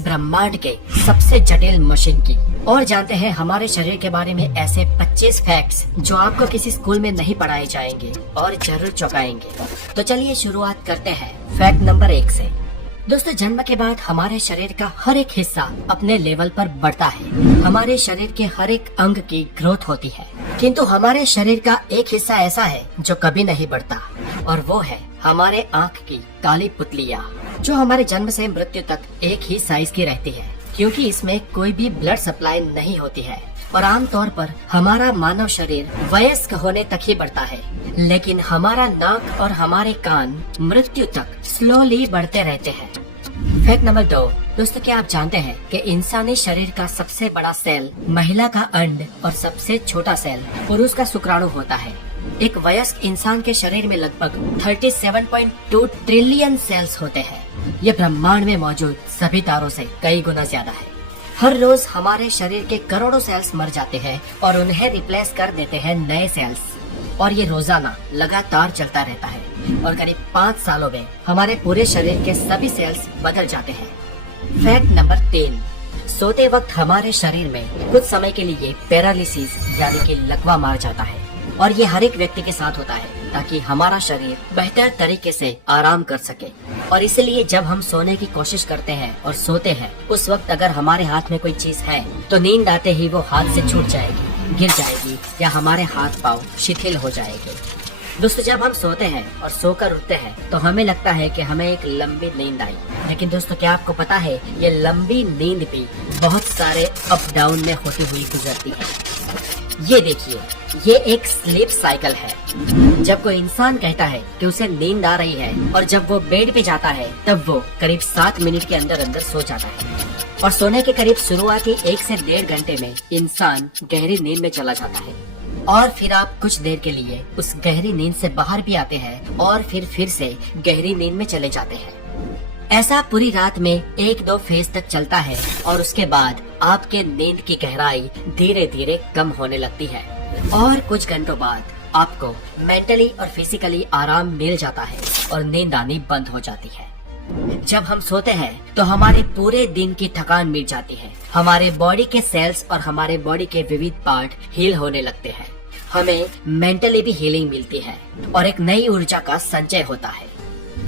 ब्रह्मांड के सबसे जटिल मशीन की और जानते हैं हमारे शरीर के बारे में ऐसे 25 फैक्ट्स जो आपको किसी स्कूल में नहीं पढ़ाए जाएंगे और जरूर चौंकाएंगे। तो चलिए शुरुआत करते हैं फैक्ट नंबर 1 से। दोस्तों, जन्म के बाद हमारे शरीर का हर एक हिस्सा अपने लेवल पर बढ़ता है। हमारे शरीर के हर एक अंग की ग्रोथ होती है, किंतु हमारे शरीर का एक हिस्सा ऐसा है जो कभी नहीं बढ़ता और वो है हमारे आँख की काली पुतलियाँ, जो हमारे जन्म से मृत्यु तक एक ही साइज की रहती है, क्योंकि इसमें कोई भी ब्लड सप्लाई नहीं होती है और आमतौर पर हमारा मानव शरीर वयस्क होने तक ही बढ़ता है, लेकिन हमारा नाक और हमारे कान मृत्यु तक स्लोली बढ़ते रहते हैं। Fact number 2। दोस्तों, क्या आप जानते हैं कि इंसानी शरीर का सबसे बड़ा सेल महिला का अंड और सबसे छोटा सेल पुरुष का शुक्राणु होता है। एक वयस्क इंसान के शरीर में लगभग 37.2 ट्रिलियन सेल्स होते हैं। ये ब्रह्मांड में मौजूद सभी तारों से कई गुना ज्यादा है। हर रोज हमारे शरीर के करोड़ों सेल्स मर जाते हैं और उन्हें रिप्लेस कर देते हैं नए सेल्स, और ये रोजाना लगातार चलता रहता है और करीब 5 सालों में हमारे पूरे शरीर के सभी सेल्स बदल जाते हैं। Fact number 3। सोते वक्त हमारे शरीर में कुछ समय के लिए पैरालिसिस यानी कि लकवा मार जाता है, और ये हर एक व्यक्ति के साथ होता है ताकि हमारा शरीर बेहतर तरीके से आराम कर सके। और इसलिए जब हम सोने की कोशिश करते हैं और सोते हैं, उस वक्त अगर हमारे हाथ में कोई चीज है तो नींद आते ही वो हाथ से छूट जाएगी, गिर जाएगी या हमारे हाथ पाँव शिथिल हो जाएंगे। दोस्तों, जब हम सोते हैं और सोकर उठते हैं तो हमें लगता है कि हमें एक लंबी नींद आई, लेकिन दोस्तों क्या आपको पता है ये लंबी नींद भी बहुत सारे अप डाउन में होती हुई गुजरती है। ये देखिए, ये एक स्लीप साइकिल है। जब कोई इंसान कहता है कि उसे नींद आ रही है और जब वो बेड पे जाता है तब वो करीब 7 मिनट के अंदर अंदर सो जाता है, और सोने के करीब शुरुआती 1 से 1.5 घंटे में इंसान गहरी नींद में चला जाता है, और फिर आप कुछ देर के लिए उस गहरी नींद से बाहर भी आते हैं और फिर से गहरी नींद में चले जाते हैं। ऐसा पूरी रात में 1-2 फेज तक चलता है और उसके बाद आपके नींद की गहराई धीरे धीरे कम होने लगती है और कुछ घंटों बाद आपको मेंटली और फिजिकली आराम मिल जाता है और नींद आनी बंद हो जाती है। जब हम सोते हैं तो हमारे पूरे दिन की थकान मिट जाती है, हमारे बॉडी के सेल्स और हमारे बॉडी के विविध पार्ट हील होने लगते हैं, हमें मेंटली भी हीलिंग मिलती है और एक नई ऊर्जा का संचय होता है।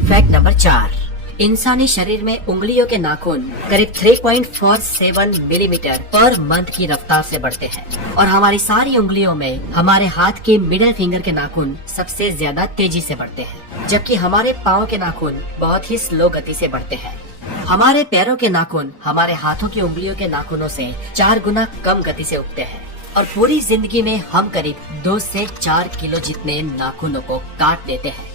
Fact number 4। इंसानी शरीर में उंगलियों के नाखून करीब 3.47 मिलीमीटर पर मंथ की रफ्तार से बढ़ते हैं, और हमारी सारी उंगलियों में हमारे हाथ के मिडिल फिंगर के नाखून सबसे ज्यादा तेजी से बढ़ते हैं, जबकि हमारे पाँव के नाखून बहुत ही स्लो गति से बढ़ते हैं। हमारे पैरों के नाखून हमारे हाथों की उंगलियों के नाखूनों से 4 गुना कम गति से उगते हैं, और पूरी जिंदगी में हम करीब 2 से 4 किलो जितने नाखूनों को काट देते हैं।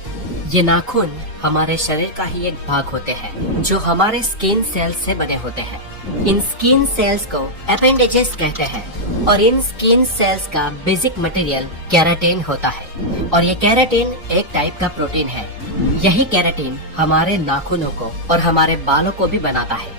ये नाखून हमारे शरीर का ही एक भाग होते हैं जो हमारे स्किन सेल्स से बने होते हैं। इन स्किन सेल्स को एपेंडेजेस कहते हैं, और इन स्किन सेल्स का बेसिक मटेरियल केराटिन होता है, और ये केराटिन एक टाइप का प्रोटीन है। यही केराटिन हमारे नाखूनों को और हमारे बालों को भी बनाता है।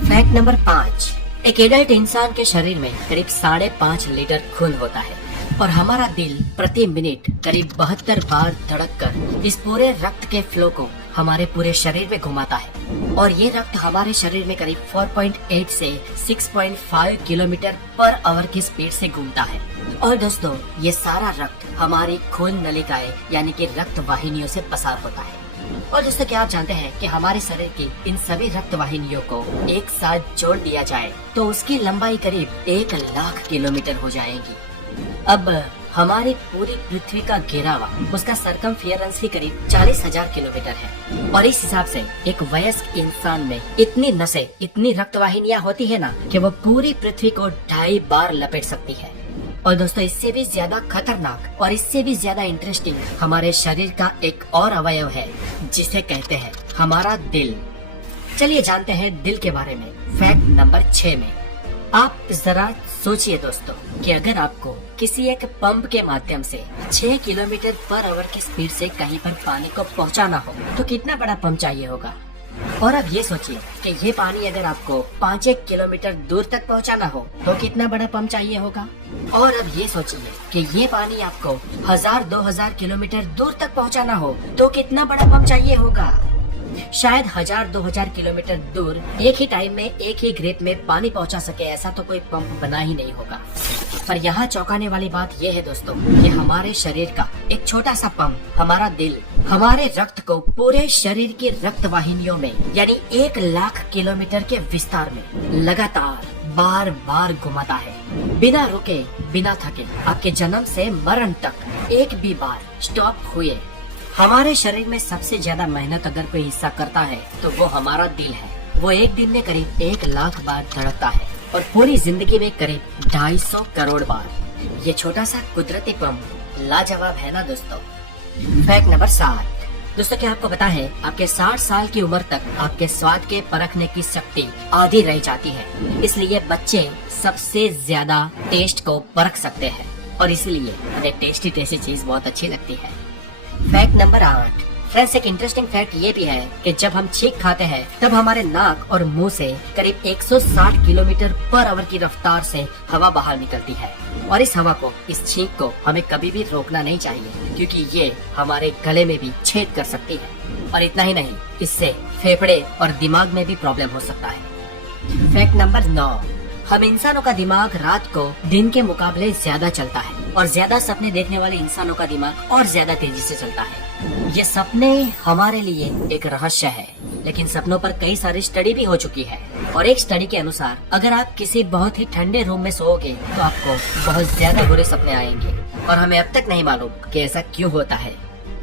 Fact number 5। एक एडल्ट इंसान के शरीर में करीब 5.5 लीटर खून होता है, और हमारा दिल प्रति मिनट करीब 72 बार धड़ककर इस पूरे रक्त के फ्लो को हमारे पूरे शरीर में घुमाता है, और ये रक्त हमारे शरीर में करीब 4.8 से 6.5 किलोमीटर पर आवर की स्पीड से घूमता है। और दोस्तों, ये सारा रक्त हमारी खून नलिकाएं यानी कि रक्त वाहिनियों से पसार होता है। और दोस्तों, क्या आप जानते हैं कि हमारे शरीर की इन सभी रक्त वाहिनियों को एक साथ जोड़ दिया जाए तो उसकी लंबाई करीब 1 लाख किलोमीटर हो जाएगी। अब हमारी पूरी पृथ्वी का घेरावा, उसका सरकमफियरेंस ही करीब 40,000 किलोमीटर है, और इस हिसाब से एक वयस्क इंसान में इतनी नसें, इतनी रक्तवाहिनियां होती है ना कि वो पूरी पृथ्वी को 2.5 बार लपेट सकती है। और दोस्तों, इससे भी ज्यादा खतरनाक और इससे भी ज्यादा इंटरेस्टिंग हमारे शरीर का एक और अवयव है जिसे कहते हैं हमारा दिल। चलिए जानते हैं दिल के बारे में। फैक्ट नंबर 6 में आप जरा सोचिए दोस्तों कि अगर आपको किसी एक पंप के माध्यम से 6 किलोमीटर पर आवर की स्पीड से कहीं पर पानी को पहुंचाना हो तो कितना बड़ा पंप चाहिए होगा। और अब ये सोचिए कि ये पानी अगर आपको 5-1 किलोमीटर दूर तक पहुंचाना हो तो कितना बड़ा पंप चाहिए होगा। और अब ये सोचिए कि ये पानी आपको 1000-2000 किलोमीटर दूर तक पहुंचाना हो तो कितना बड़ा पंप चाहिए होगा। शायद 1000-2000 किलोमीटर दूर एक ही टाइम में एक ही ग्रेप में पानी पहुंचा सके ऐसा तो कोई पंप बना ही नहीं होगा। पर यहाँ चौंकाने वाली बात यह है दोस्तों कि हमारे शरीर का एक छोटा सा पंप, हमारा दिल, हमारे रक्त को पूरे शरीर की रक्त वाहिनियों में यानी 1 लाख किलोमीटर के विस्तार में लगातार बार बार घुमाता है, बिना रुके बिना थके, आपके जन्म से मरण तक एक भी बार स्टॉप हुए। हमारे शरीर में सबसे ज्यादा मेहनत अगर कोई हिस्सा करता है तो वो हमारा दिल है। वो एक दिन में करीब 1 लाख बार धड़कता है और पूरी जिंदगी में करीब 250 करोड़ बार। ये छोटा सा कुदरती पंप लाजवाब है ना दोस्तों। Fact number 7। दोस्तों क्या आपको पता है आपके 60 साल की उम्र तक आपके स्वाद के परखने की शक्ति आधी रह जाती है, इसलिए बच्चे सबसे ज्यादा टेस्ट को परख सकते हैं और इसलिए उन्हें टेस्टी टेस्टी चीज बहुत अच्छी लगती है। Fact number 8। फ्रेंड्स एक इंटरेस्टिंग फैक्ट ये भी है कि जब हम छींक खाते हैं तब हमारे नाक और मुंह से करीब 160 किलोमीटर पर आवर की रफ्तार से हवा बाहर निकलती है और इस हवा को, इस छींक को हमें कभी भी रोकना नहीं चाहिए क्योंकि ये हमारे गले में भी छेद कर सकती है और इतना ही नहीं, इससे फेफड़े और दिमाग में भी प्रॉब्लम हो सकता है। Fact number 9। हम इंसानों का दिमाग रात को दिन के मुकाबले ज्यादा चलता है और ज्यादा सपने देखने वाले इंसानों का दिमाग और ज्यादा तेजी से चलता है। ये सपने हमारे लिए एक रहस्य है, लेकिन सपनों पर कई सारी स्टडी भी हो चुकी है और एक स्टडी के अनुसार अगर आप किसी बहुत ही ठंडे रूम में सोओगे तो आपको बहुत ज्यादा बुरे सपने आएंगे और हमें अब तक नहीं मालूम कि ऐसा क्यों होता है।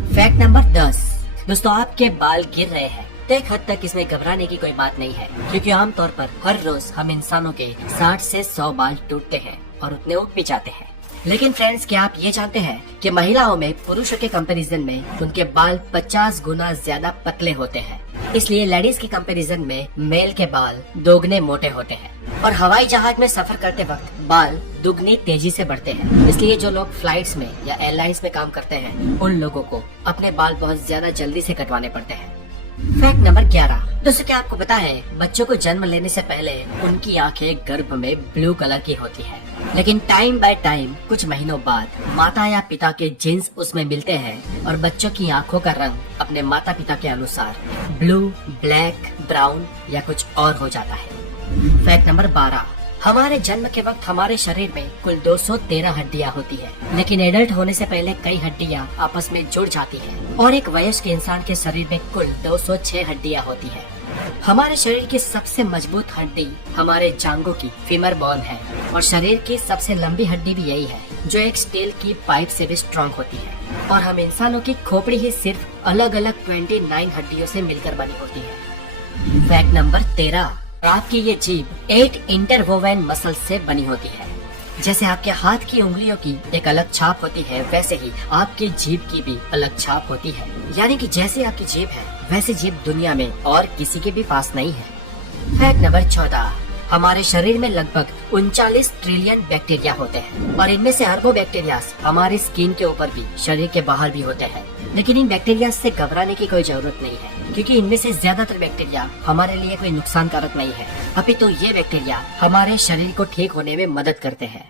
Fact number 10। दोस्तों आपके बाल गिर रहे हैं तो एक हद तक इसमें घबराने की कोई बात नहीं है क्योंकि आमतौर पर हर रोज हम इंसानों के 60 से 100 बाल टूटते हैं और उतने उग भी जाते हैं। लेकिन फ्रेंड्स क्या आप ये जानते हैं कि महिलाओं में पुरुषों के कंपैरिजन में उनके बाल 50 गुना ज्यादा पतले होते हैं, इसलिए लेडीज के कंपैरिजन में मेल के बाल दोगुने मोटे होते हैं और हवाई जहाज में सफर करते वक्त बाल दुगनी तेजी से बढ़ते हैं। इसलिए जो लोग फ्लाइट्स में या एयरलाइंस में काम करते हैं उन लोगों को अपने बाल बहुत ज्यादा जल्दी से कटवाने पड़ते हैं। Fact number 11। दोस्तों क्या आपको पता है बच्चों को जन्म लेने से पहले उनकी आंखें गर्भ में ब्लू कलर की होती है, लेकिन टाइम बाय टाइम कुछ महीनों बाद माता या पिता के जीन्स उसमें मिलते हैं और बच्चों की आंखों का रंग अपने माता पिता के अनुसार ब्लू, ब्लैक, ब्राउन या कुछ और हो जाता है। Fact number 12। हमारे जन्म के वक्त हमारे शरीर में कुल 213 हड्डियां होती है, लेकिन एडल्ट होने से पहले कई हड्डियां आपस में जुड़ जाती हैं और एक वयस्क इंसान के शरीर में कुल 206 हड्डियां होती है। हमारे शरीर की सबसे मजबूत हड्डी हमारे जांघों की फीमर बोन है और शरीर की सबसे लंबी हड्डी भी यही है जो एक स्टील की पाइप से भी स्ट्रॉन्ग होती है और हम इंसानों की खोपड़ी ही सिर्फ अलग अलग 29 हड्डियों से मिलकर बनी होती है। Fact number 13। आपकी ये जीभ 8 इंटरवोवन मसल से बनी होती है। जैसे आपके हाथ की उंगलियों की एक अलग छाप होती है वैसे ही आपकी जीभ की भी अलग छाप होती है, यानी कि जैसे आपकी जीभ है वैसे जीभ दुनिया में और किसी के भी पास नहीं है। Fact number 14। हमारे शरीर में लगभग 39 ट्रिलियन बैक्टीरिया होते हैं और इनमें से अरबों बैक्टीरिया हमारे स्किन के ऊपर भी, शरीर के बाहर भी होते हैं, लेकिन इन बैक्टीरिया से घबराने की कोई जरूरत नहीं है क्योंकि इनमें से ज्यादातर बैक्टीरिया हमारे लिए कोई नुकसानकारक नहीं है, अपितु ये बैक्टीरिया हमारे शरीर को ठीक होने में मदद करते हैं।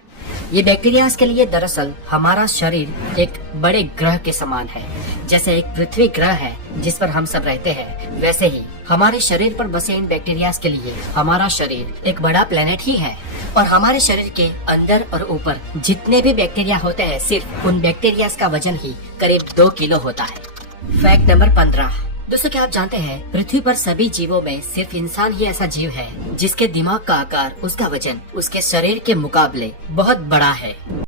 ये बैक्टीरिया के लिए दरअसल हमारा शरीर एक बड़े ग्रह के समान है। जैसे एक पृथ्वी ग्रह है जिस पर हम सब रहते हैं, वैसे ही हमारे शरीर पर बसे इन बैक्टीरिया के लिए हमारा शरीर एक बड़ा प्लेनेट ही है और हमारे शरीर के अंदर और ऊपर जितने भी बैक्टीरिया होते हैं सिर्फ उन बैक्टीरिया का वजन ही करीब 2 किलो होता है। Fact number 15। दोस्तों क्या आप जानते हैं पृथ्वी पर सभी जीवों में सिर्फ इंसान ही ऐसा जीव है जिसके दिमाग का आकार, उसका वजन उसके शरीर के मुकाबले बहुत बड़ा है।